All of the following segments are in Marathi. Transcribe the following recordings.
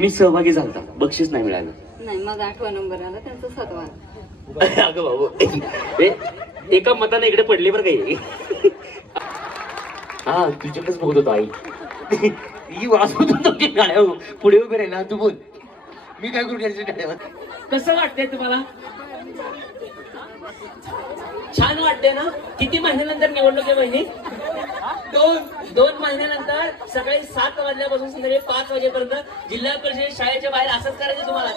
मी सहभागी झालता, बक्षीस नाही मिळालं. नाही, मग 8वा नंबर आला, त्यांचा 7वा. अगं बाबू, एका मताने इकडे पडले बरं काही. हा तुझ्याकडेच बघत होतो आई. ही वाजवत होतो की गाड्या पुढे उभे राहिला. तू बोल, मी काय करू त्याच्या गाड्यावर. कसं वाटतंय तुम्हाला? छान वाटते ना? किती महिन्यानंतर निवडणूक आहे बहिणी? दोन महिन्यानंतर सकाळी 7 वाजल्यापासून संध्याकाळी 5 वाजेपर्यंत जिल्हा परिषद शाळेच्या बाहेर असंच करायचं तुम्हाला.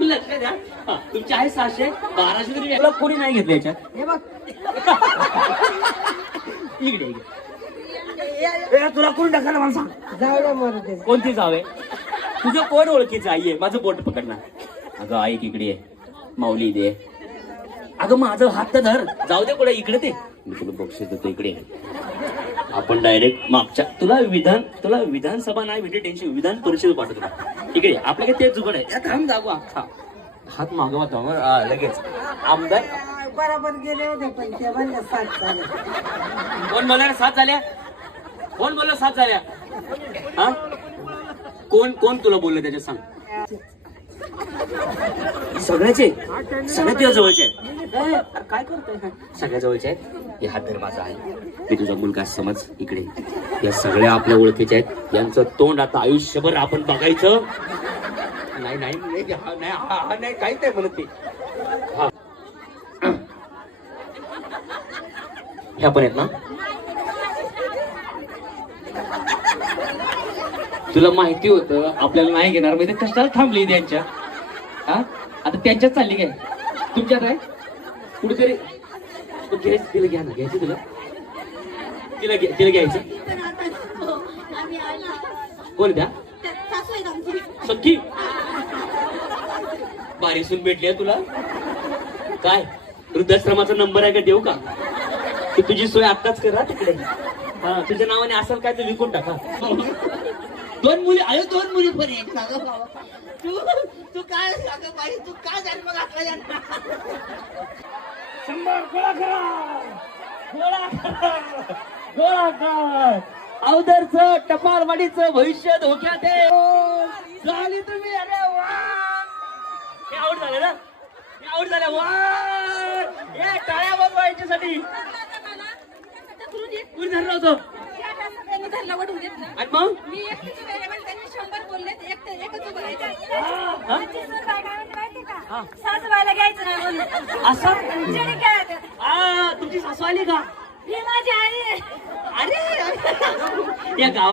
लक्ष द्या. तुमचे आहे 600 1200 तरी तुला कोणी नाही घेतलं याच्यात. हे बघ इकडे इकडे तुला कोण टाकायला मला सांग. जाऊ कोणती जावे? तुझं कोण ओळखीचं आई आहे? माझं बोट पकडणार. अगं आई इकडे आहे, माऊली दे. अगं माझं हात तर धर. जाऊ दे कुठे, इकडे ते मी तुला बक्षीस देतो. इकडे आपण डायरेक्ट मागच्या तुला विधानसभा नाही भेटे टेन्शन, विधान परिषद पाठवतो. इकडे आपल्याकडे तेच जुगड आहे. थांब जागो अख्खा हात मागवा तो लगेच. आमदार बरोबर गेले होते, पण ते म्हणले 7 झाले. कोण बोलणार 7 झाल्या? कोण बोललं 7 झाल्या? हा कोण तुला बोललं त्याच्यात सांग. सगळ्याचे सगळ्या तुझ्या जवळचे आहेत. काय करतोय? सगळ्या जवळचे आहेत. हे हात धर माझा आहे, मी तुझा मुलगा समज. इकडे या सगळ्या आपल्या ओळखीच्या आहेत. यांचं तोंड आता आयुष्यभर आपण बघायचं नाही. नाही नाही काहीच नाही म्हणत ते. हा ह्या पण आहेत ना? तुला माहिती होतं आपल्याला नाही घेणार, म्हणजे कशाला थांबली त्यांच्या? हा आता त्यांच्यात चालली काय? तुमच्यात आहे कुठेतरी. तिला घ्या ना, घ्यायचं तुला. तिला घ्यायचं. कोण द्या? सख्खी बारीसून भेटली तुला. काय वृद्धाश्रमाचा नंबर आहे का? देऊ का? तू तुझी सोय आत्ताच करा तिकडे. हा तुझ्या नावाने असेल काय तर विकून टाका. 2 मुली आहे, 2 मुली पण एक. तू काय सांग बाई, तू काय जन्म घातला? 100 गोळा कर. अवदरचं टपालवाडीचं भविष्य धोक्यात आहे. झाली तुम्ही. अरे वा, हे आउट झालं ना? हे आउट झालं. वा, हे टाळ्या वाजवायच्यासाठी कुणी धरलं होतं? आणि मग मी एकटीच उभे राहिले, त्यांनी 100 बोलले, एकच उभं राहायचं. सासूबाईला घ्यायचं नाही म्हणून. असं तुमची सासू आली का? ही माझी आई आहे. अरे या गाव